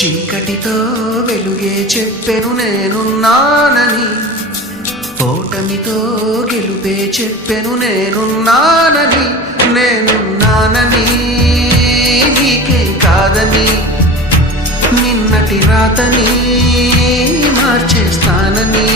చీకటితో వెలుగే చెప్పెను నేనున్నానని, ఓటమితో గెలుపే చెప్పెను నేనున్నానని. నేనున్నానని నీకేం కాదని, నిన్నటి రాతని మార్చేస్తానని.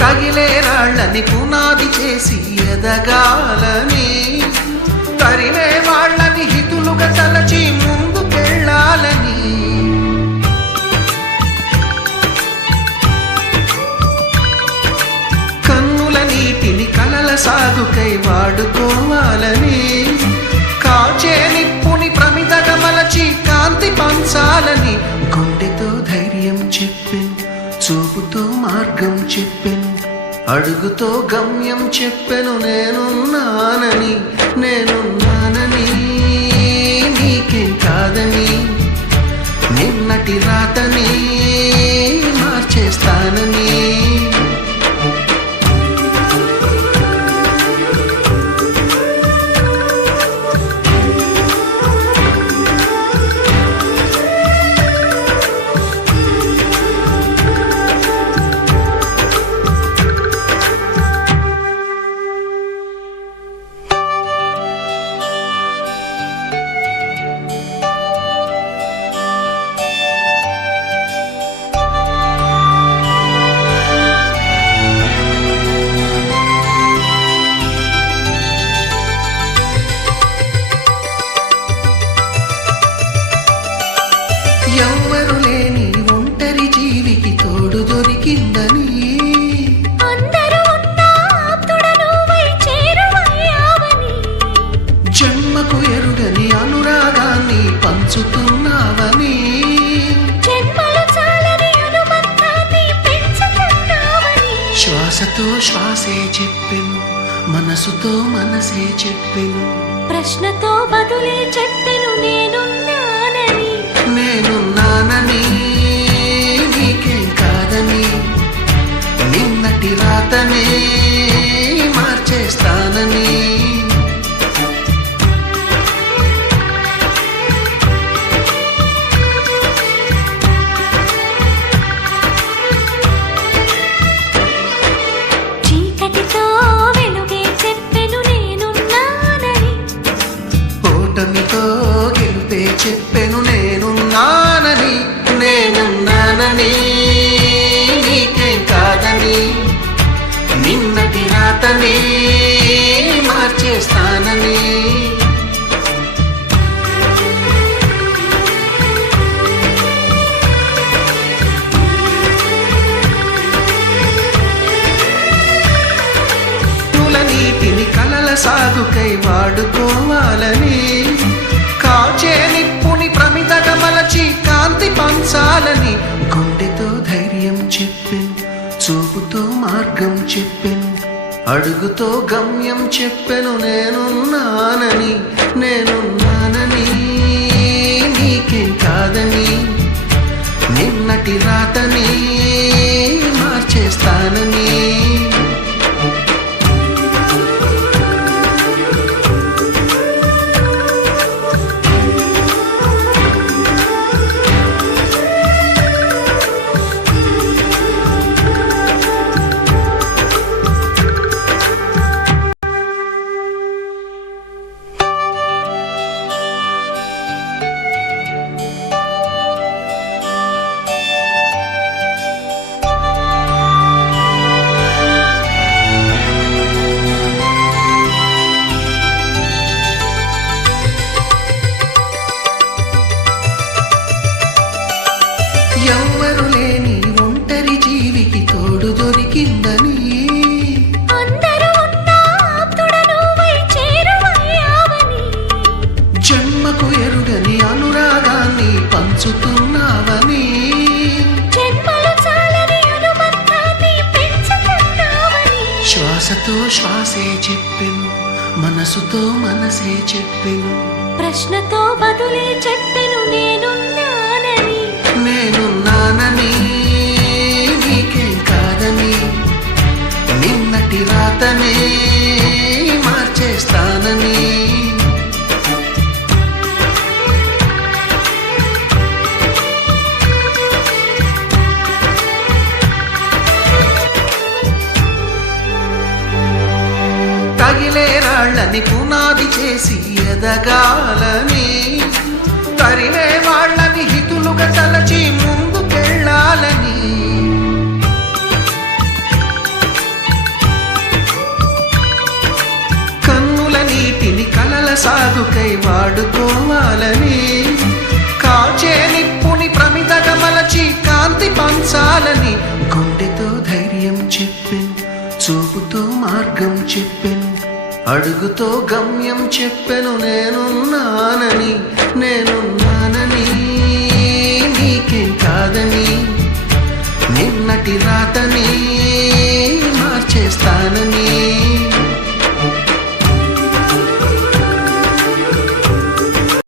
తగిలే రాళ్ళని పునాది చేసి ఎదగాలని, తరిమే వాళ్ళని హితులుగా తలచి ముందుకెళ్ళాలని. కన్నుల నీటిని కలల సాగుకై వాడుకోవాలని, కాచే నిప్పుని ప్రమిదగా మలచి కాంతి పంచాలని. గుండెతో ధైర్యం చెప్పెను, చూపుతో మార్గం చెప్పెను, అడుగుతో గమ్యం చెప్పెను నేనున్నానని. నేనున్నానని నీకేం కాదని, నిన్నటి రాతని మార్చేస్తానని. ఎవ్వరు లేని ఒంటరి జీవికి తోడు దొరికిందని, అందరూ ఉన్నా ఆప్తుడా నువ్వై చేరువయ్యావని. జన్మకు ఎరుగని అనురాగాన్ని పంచుతున్నావని, జన్మలు చాలని అనుబంధాన్ని పెంచుతున్నావని. శ్వాసతో శ్వాసే చెప్పెను, మనసుతో మనసే చెప్పెను, ప్రశ్నతో బదులే చెప్పెను నేనున్నానని. నేనున్నానని నీకేం కాదని, నిన్నటి రాతనే మార్చేస్తానని. చీకటితో వెలుగే చెప్పెను నేనున్నానని, ఓటమితో గెలుపే చెప్పెను నేనున్నానని. నేనున్నానని నీకేం కాదని, నిన్నటి రాతనే మార్చేస్తానని. నీటిని కలల సాగుకై వాడుకోవాలని, కాచే నిప్పుని ప్రమిదగా మలచి కాంతి పంచాలని. గుండెతో ధైర్యం చెప్పెను, చూపుతో మార్గం చెప్పెను, అడుగుతో గమ్యం చెప్పెను నేనున్నానని. నేనున్నానని నీకేం కాదని, నిన్నటి రాతని మార్చేస్తానని. ఎవ్వరు లేని ఒంటరి జీవికి తోడు దొరికిందని, అందరూ ఉన్నా ఆప్తుడా నువ్వై చేరువయ్యావని. జన్మకు ఎరుగని అనురాగాన్ని పంచుతున్నావని, జన్మలు చాలని అనుబంధాన్ని పెంచుతున్నావని. శ్వాసతో శ్వాసే చెప్పెను, మనసుతో మనసే చెప్పెను, ప్రశ్నతో బదులే చెప్పెను నేనున్నానని. నేనున్నా రాతనే మార్చేస్తానని. తగిలే రాళ్ళని పునాది చేసి ఎదగాలని, తరివే వాళ్ళని హితులుగా తలచి ముందుకెళ్ళాలని. కన్నుల నీటిని కలల సాగుకై వాడుకోవాలని, కాచే నిప్పుని ప్రమిదగా మలచి కాంతి పంచాలని. గుండెతో ధైర్యం చెప్పెను, చూపుతో మార్గం చెప్పెను, అడుగుతో గమ్యం చెప్పెను. నేనున్నానని నీకేం కాదని, నిన్నటి రాతని మార్చేస్తానని.